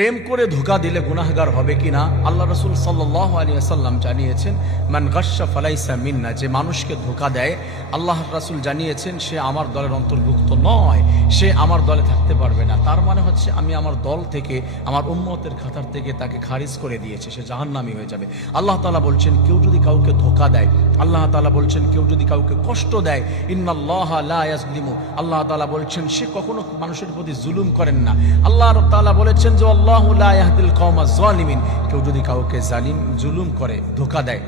প্রেম করে ধোঁকা দিলে গুনাহগার হবে কিনা আল্লাহ রাসূল সাল্লাল্লাহু আলাইহি ওয়াসাল্লাম জানিয়েছেন, মান গাশশা ফালাইসা মিন্না, যে মানুষকে ধোঁকা দেয় আল্লাহ রাসূল জানিয়েছেন সে আমার দলের অন্তর্ভুক্ত নয়, সে আমার দলে থাকতে পারবে না। তার মানে হচ্ছে আমি আমার দল থেকে, আমার উম্মতের খাতার থেকে তাকে খারিজ করে দিয়েছে, সে জাহান্নামী হয়ে যাবে। আল্লাহ তাআলা বলছেন কেউ যদি কাউকে ধোঁকা দেয়, আল্লাহ তাআলা বলছেন কেউ যদি কাউকে কষ্ট দেয়, ইন্নাল্লাহা লা ইয়াজলিমু, আল্লাহ তাআলা বলছেন সে কখনো মানুষের প্রতি জুলুম করেন না। আল্লাহ তাআলা বলেছেন যে আল্লাহু লা ইয়াহদিল কওমাজ জালিমিন, কেউ যদি কাউকে জুলুম করে ধোঁকা দেয়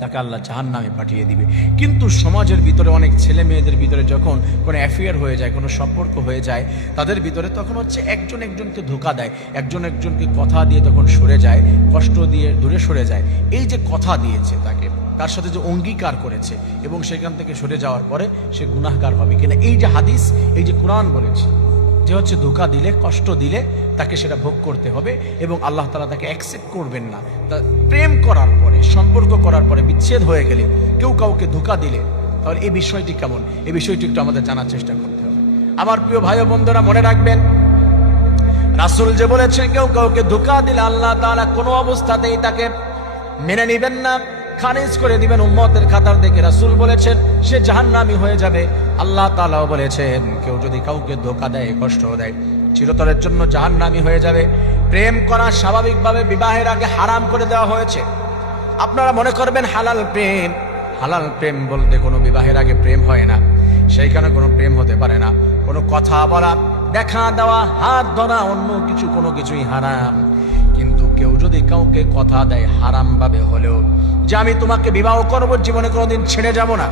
তাকে আল্লাহ জাহান্নামে পাঠিয়ে দিবে। কিন্তু সমাজের ভিতরে অনেক ছেলে মেয়েদের ভিতরে যখন কোনো অ্যাফেয়ার হয়ে যায়, কোনো সম্পর্ক হয়ে যায় তাদের ভিতরে, তখন হচ্ছে একজন একজনকে ধোঁকা দেয়, একজন একজনকে কথা দিয়ে তখন সরে যায়, কষ্ট দিয়ে দূরে সরে যায়। এই যে কথা দিয়েছে তাকে, তার সাথে যে অঙ্গীকার করেছে এবং সেখান থেকে সরে যাওয়ার পরে সে গুনাহগার হবে কিনা, এই যে হাদিস, এই যে কোরআন বলেছে যে হচ্ছে ধোঁকা দিলে, কষ্ট দিলে তাকে সেটা ভোগ করতে হবে এবং আল্লাহ তাআলা তাকে অ্যাকসেপ্ট করবেন না। তা প্রেম করার পরে, সম্পর্ক করার পরে বিচ্ছেদ হয়ে গেলে, কেউ কাউকে ধোঁকা দিলে, তাহলে এই বিষয়টি কেমন, এই বিষয়টি একটু আমাদের জানার চেষ্টা করতে হবে। আমার প্রিয় ভাই ও বন্ধুরা, মনে রাখবেন রাসূল যে বলেছেন কেউ কাউকে ধোঁকা দিলে আল্লাহ তাআলা কোনো অবস্থাতেই তাকে মেনে নেবেন না, খারিজ করে দিবেন উম্মতের খাতার থেকে। রাসূল বলেছেন সে জাহান্নামী হয়ে যাবে। আল্লাহ তাআলাও বলেছেন কেউ যদি কাউকে ধোঁকা দেয়, কষ্ট দেয়, চিরতরের জন্য জাহান্নামী হয়ে যাবে। প্রেম করা স্বাভাবিকভাবে বিবাহের আগে হারাম করে দেওয়া হয়েছে। আপনারা মনে করবেন হালাল প্রেম, হালাল প্রেম বলতে কোনো বিবাহের আগে প্রেম হয় না, সেইখানে কোনো প্রেম হতে পারে না। কোনো কথা বলা, দেখা দেওয়া, হাত ধরা, অন্য কিছু কোনো কিছুই হারাম। কিন্তু কেউ যদি কাউকে কথা দেয় হারাম ভাবে হলেও, যে আমি তোমাকে বিবাহ করব, জীবনে কোনোদিন ছেড়ে যাব না,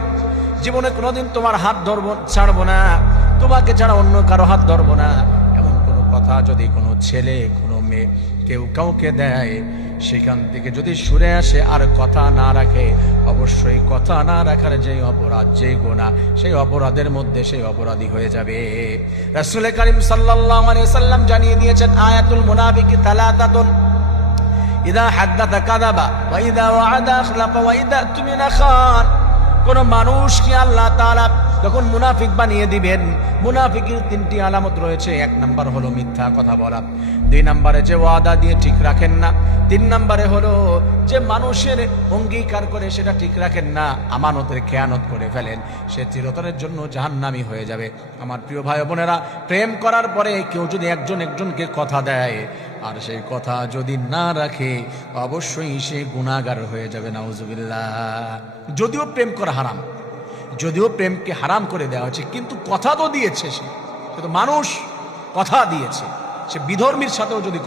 জীবনে কোনোদিন তোমার হাত ধরবো, ছাড়বো না, তোমাকে ছাড়া অন্য কারো হাত ধরবো না, এমন কোনো কথা যদি কোনো ছেলে, কোনো মেয়ে কেউ কাউকে দেয়, সেখান থেকে যদি সরে আসে আর কথা না রাখে, অবশ্যই কথা না রাখার যে অপরাধ, যে গুনাহ, সেই অপরাধের মধ্যে সেই অপরাধী হয়ে যাবে। রাসূল কারীম সাল্লাল্লাহু আলাইহি ওয়াসাল্লাম জানিয়ে দিয়েছেন, আয়াতুল মুনাফিকি তালাতাতুন, ইদা হাদ্দাথা কাযাবা ওয়া ইদা ওয়া'আদা আখলাফা ওয়া ইদা তুমিনা খান। কোন মানুষকে আল্লাহ তাআলা যখন মুনাফিক বানিয়ে দিবেন, মুনাফিকের তিনটি আলামত রয়েছে। এক নাম্বার হলো মিথ্যা কথা বলা, দুই নম্বরে যে ওয়াদা দিয়ে ঠিক রাখেন না, তিন নম্বরে হলো যে মানুষের অঙ্গীকার করে সেটা ঠিক রাখেন না, আমানতের খেয়ানত করে ফেলেন, সে চিরতরের জন্য জাহান্নামী হয়ে যাবে। আমার প্রিয় ভাই বোনেরা, প্রেম করার পরে কেউ যদি একজন একজনকে কথা দেয় আর সেই কথা যদি না রাখে, অবশ্যই সে গুনাহগার হয়ে যাবে, নাউজুবিল্লাহ। যদিও প্রেম করা হারাম, যদিও প্রেমকে হারাম করে দেওয়া হয়েছে, কিন্তু কথা তো দিয়েছে, সে তো মানুষ কথা দিয়েছে, সে বিধর্মীর সাথেও যদি